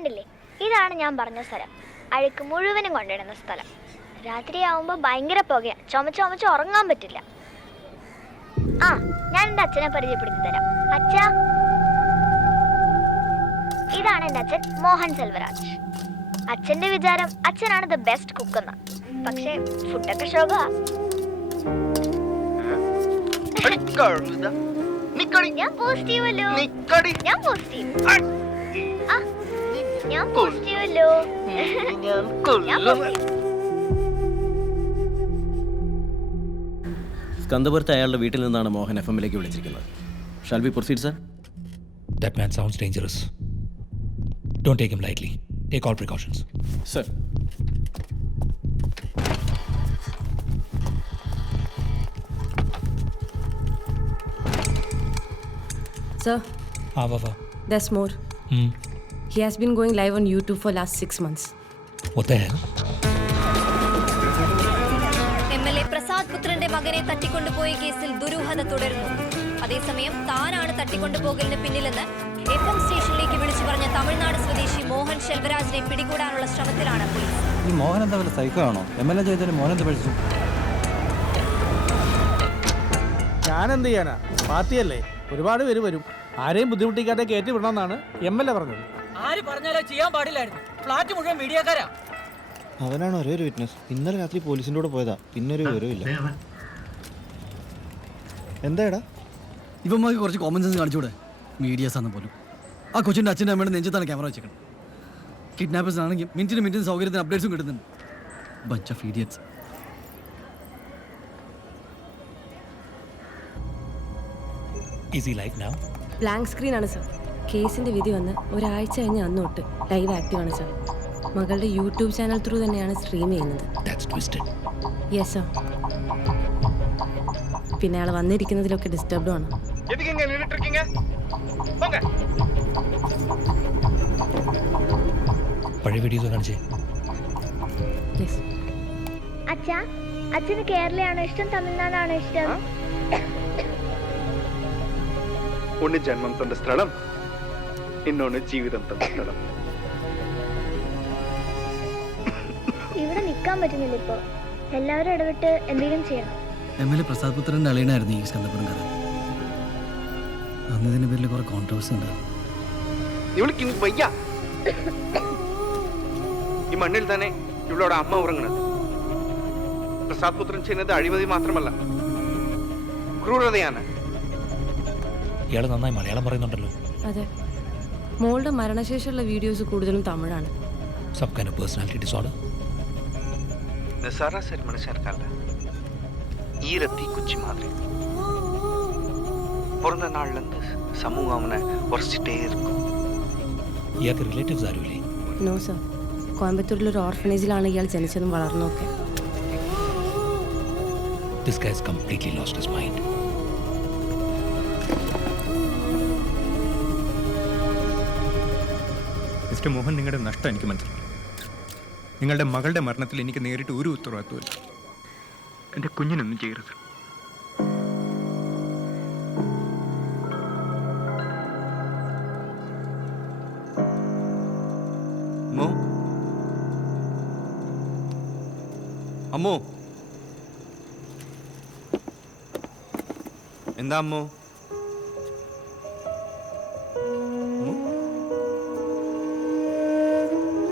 കണ്ടില്ലേ, ഇതാണ് ഞാൻ പറഞ്ഞ സ്ഥലം. അഴുക്ക് മുഴുവനും കൊണ്ടിടുന്ന സ്ഥലം. രാത്രിയാവുമ്പോൾ ഭയങ്കര പുകയാ, ചുമച്ച് ഉറങ്ങാൻ പറ്റില്ല. ആ, ഞാൻ എൻ്റെ അച്ഛനെ പരിചയപ്പെടുത്തി തരാം. അച്ഛാ, ഇതാണ് എൻ്റെ അച്ഛൻ മോഹൻ സെൽവരാജ്. അച്ഛൻ്റെ വിചാരം അച്ഛനാണ് ദ ബെസ്റ്റ് കുക്കെന്ന്. പക്ഷേ ഫുഡൊക്കെ ശോകാ. ഞാൻ പോസിറ്റീവല്ലോ. സ്കന്ദപുരത്തെ അയാളുടെ വീട്ടിൽ നിന്നാണ് മോഹൻ FM-ലേക്ക് വിളിച്ചിരിക്കുന്നത്. Shall we proceed, sir? That man sounds dangerous. Don't take him lightly. Take all precautions. Sir. Sir, Vava. there's more. He has been going live on YouTube for last 6 months. What the hell? MLA Prasad പുത്രന്റെ മകനെ തട്ടിക്കൊണ്ടുപോയ കേസിൽ ദുരൂഹത തുടരുന്നു. അതേസമയം താനാണ് തട്ടിക്കൊണ്ടുപോകലിന് പിന്നിലെന്ന് FM സ്റ്റേഷനിലേക്ക് വിളിച്ചു പറഞ്ഞ തമിഴ്നാട് സ്വദേശി മോഹൻ സെൽവരാജിനെ പിടികൂടാനുള്ള ശ്രമത്തിലാണ് പോലീസ്. ഈ മോഹൻ എന്താ വല്ല സൈക്കോ ആണോ? MLA ചെയ്താലും മോഹൻ എന്താ പഠിച്ചു? ഞാനെന്ത് ചെയ്യാനാ, പാർട്ടിയല്ലേ, ഒരുപാട് പേര് വരും. ആരെയും ബുദ്ധിമുട്ടിക്കാതെ കയറ്റി വിടണമെന്നാണ് MLA പറഞ്ഞത്. ആര് പറഞ്ഞാലോ ചെയ്യാൻ പാടില്ലായിരുന്നു. ഫ്ലാറ്റ് മുഴുവൻ മീഡിയക്കാരാ. അവനാണ് ഒരേ ഒരു വിറ്റ്നസ്. ഇന്നലെ രാത്രി പോലീസിന്റെ കൂടെ പോയതാ, പിന്നെ ഒരു വിവരമില്ല. എന്താടാ ഇവന്മാർക്ക് കുറച്ച് കോമൺ സെൻസ് കാണിച്ചൂടെ? മീഡിയാസ് ആണെന്ന് പോലും. ആ കൊച്ചിൻ്റെ അച്ഛൻ്റെ അമ്മയുടെ നെഞ്ചത്താണ് ക്യാമറ വെച്ചേക്കണം. കിഡ്നാപ്പേഴ്സ് ആണെങ്കിൽ മിനിറ്റിന് സൗകര്യത്തിന് അപ്ഡേറ്റ്സും കിട്ടുന്നുണ്ട്. Bunch of idiots. Is he live now? Blank screen ആണ് സർ. കേസിന്റെ വിധി വന്ന് ഒരാഴ്ച കഴിഞ്ഞ് അന്ന് തൊട്ട് ലൈവ് ആക്റ്റീവ് ആണ് സർ. മകളുടെ യൂട്യൂബ് ചാനൽ ത്രൂ തന്നെയാണ് സ്ട്രീം ചെയ്യുന്നത്. That's twisted. Yes sir. പിന്നെ ആൾ വന്നിരിക്കുന്നതിലൊക്കെ ഡിസ്റ്റർബ്ഡും ആണ്. പഴയ വീഡിയോസ് കാണിച്ചേ. യെസ്. അച്ഛാ, അച്ഛന് കേരളയാണോ ഇഷ്ടം, തമിഴ്നാടാണോ ഇഷ്ടം? ഒന്ന് ജന്മം തന്ന സ്ഥലം, ഇന്നൊന്ന് ജീവിതം തന്ന സ്ഥലം. ഇവിടെ നിൽക്കാൻ പറ്റുന്നില്ല ഇപ്പോ. എല്ലാവരും ഇടപെട്ട് എന്തെങ്കിലും ചെയ്യണം. MLA പ്രസാദ് പുത്രൻ്റെ അളിയനായിരുന്നു ഈ സ്കന്ദപുരംകാരൻ. അന്ന് ഇതിൻ്റെ പേരിൽ കുറെ കോൺട്രവേഴ്സി ഉണ്ടായിരുന്നു. ഇവൾക്ക് ഇനി വയ്യ. ഈ മണ്ണിൽ തന്നെ ഇവളോട് അമ്മ ഉറങ്ങണത്. പ്രസാദ് പുത്രൻ ചെയ്യുന്നത് അഴിമതി മാത്രമല്ല, ക്രൂരതയാണ്. ഇയാൾ നന്നായി മലയാളം പറയുന്നുണ്ടല്ലോ. അതെ. മോളുടെ മരണശേഷമുള്ള വീഡിയോസ് കൂടുതലും തമിഴാണ്. Some kind of personality disorder? സരാസരി മനുഷ്യർക്കല്ല, ഈരത്തി കുച്ചി മാതിരി. பிறந்த நாள்லேருந்து சமூகம் அவனை உரைச்சிட்டே இருக்கும். ഇയാൾക്ക് റിലേറ്റീവ്സ് ആരുമില്ലേ? No sir. കോയമ്പത്തൂരിലൊരു ഓർഫനേജിലാണ് ഇയാൾ ജനിച്ചതും വളർന്നതൊക്കെ. This guy has completely lost his mind. Mister Mohan, നിങ്ങളുടെ നഷ്ടം എനിക്ക് മനസ്സിലായി. നിങ്ങളുടെ മകളുടെ മരണത്തിൽ എനിക്ക് നേരിട്ട് ഒരു ഉത്തരവാദിത്വമില്ല. എൻ്റെ കുഞ്ഞിനൊന്നും ചെയ്യരുത്. അമ്മോ, എന്താ അമ്മോ?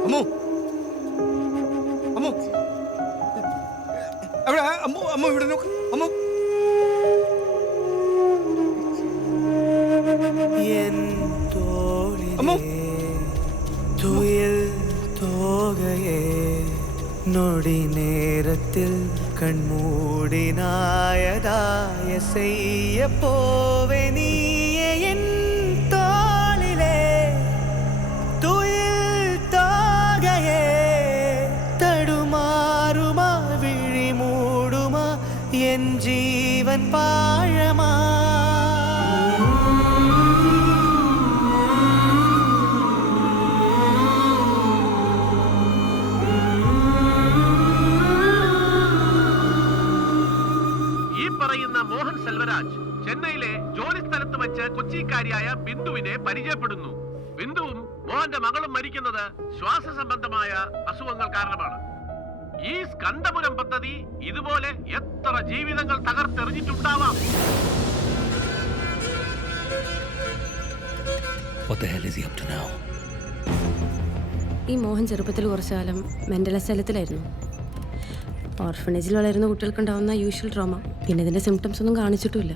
അമ്മോ, അമ്മോ, അവിടെ അമ്മോ, അമ്മോ ഇവിടെ നോക്ക്. അമ്മോ, അമ്മോ, துயில் தோகையே நொடி நேரத்தில் கண்மூடினாயதாய செய்ய போவே நீயே என் தோளிலே துயில் தோகையே தடுமாறுமா விழி மூடுமா என் ஜீவன் பாழமா മോഹൻ സെൽവരാജ് ചെന്നൈയിലെ ജോലി സ്ഥലത്ത് വെച്ച് കൊച്ചിക്കാരിയായ ബിന്ദുവിനെ പരിചയപ്പെടുന്നു. ബിന്ദുവും മോഹന്റെ മകളും മരിക്കുന്നത് ശ്വാസ സംബന്ധമായ അസുഖങ്ങൾ കാരണമാണ്. ഈ സ്കന്ദപുരം പദ്ധതി ഇതുപോലെ എത്ര ജീവിതങ്ങൾ തകർത്തെറിഞ്ഞിട്ടുണ്ടാവാം. What the hell is he up to now? ഈ മോഹൻ ചെറുപ്പത്തിൽ കുറച്ചു കാലം മെൻ്റൽ അസൈലത്തിലായിരുന്നു. ഓർഫനേജിൽ വളരുന്ന കുട്ടികൾക്കുണ്ടാവുന്ന യൂഷ്വൽ ട്രോമ. പിന്നെ ഇതിൻ്റെ സിംറ്റംസ് ഒന്നും കാണിച്ചിട്ടുമില്ല.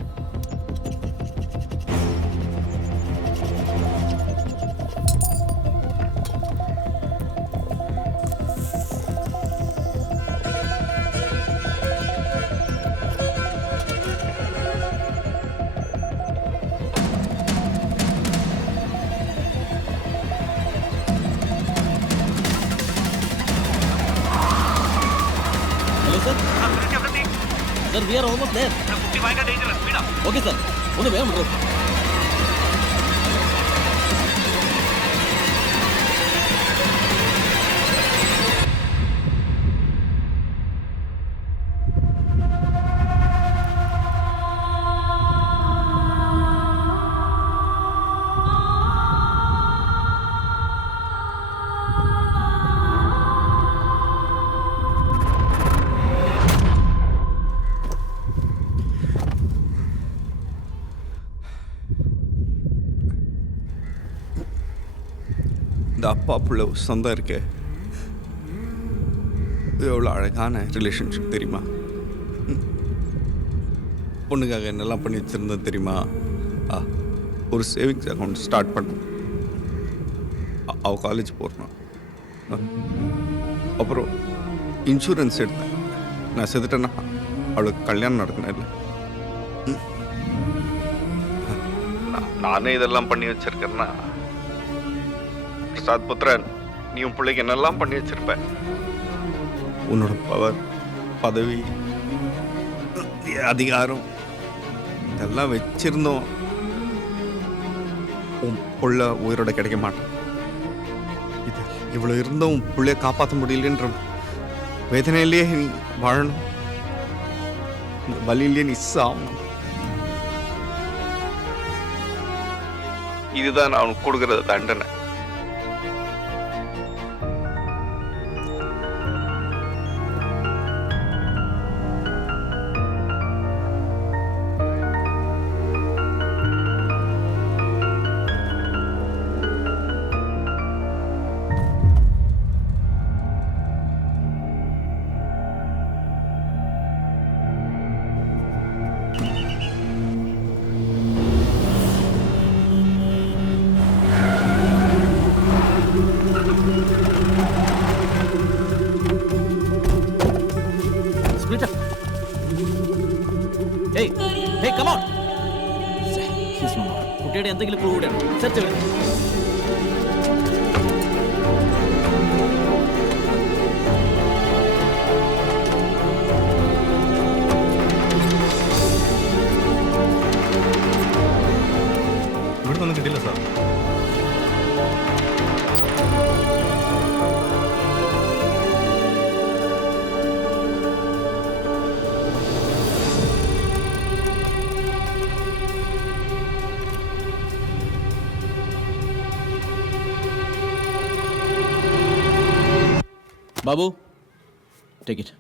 Sir, we are almost there. Okay, sir. ഒന്ന് വേഗം വിടൂ. இந்த அப்பா பிள்ளை சொந்தம் இருக்கு. எவ்வளோ அழகான ரிலேஷன்ஷிப் தெரியுமா? பொண்ணுக்காக என்னெல்லாம் பண்ணி வச்சுருந்தேன் தெரியுமா? ஒரு சேவிங்ஸ் அக்கௌண்ட் ஸ்டார்ட் பண்ண. அவள் காலேஜ் போகிறான். அப்புறம் இன்சூரன்ஸ் எடுத்தேன். நான் செத்துட்டேன்னா அவளுக்கு கல்யாணம் நடக்கணும் இல்லை. நானே இதெல்லாம் பண்ணி வச்சிருக்கேன்னா பிரசாத் புத்திரன், நீ உன் பிள்ளைக்கு என்னெல்லாம் பண்ணி வச்சிருப்ப. உன்னோட பவர், பதவி, அதிகாரம் இதெல்லாம் வச்சிருந்தோம் உன் புள்ள உயிரோட கிடைக்க மாட்டான். இது இவ்வளோ இருந்தும் உன் பிள்ளைய காப்பாற்ற முடியலன்ற வேதனையிலேயே நீ வாழணும். இந்த வலியிலேயே நீ சாகணும். இதுதான் நான் அவனுக்கு கொடுக்குற தண்டனை. കുട്ടിയുടെ എന്തെങ്കിലും ക്ലൂ കൂടെ സെർച്ച് ചെയ്ത് ഇവിടെ ഒന്നും കിട്ടില്ല സാർ. Babu, take it.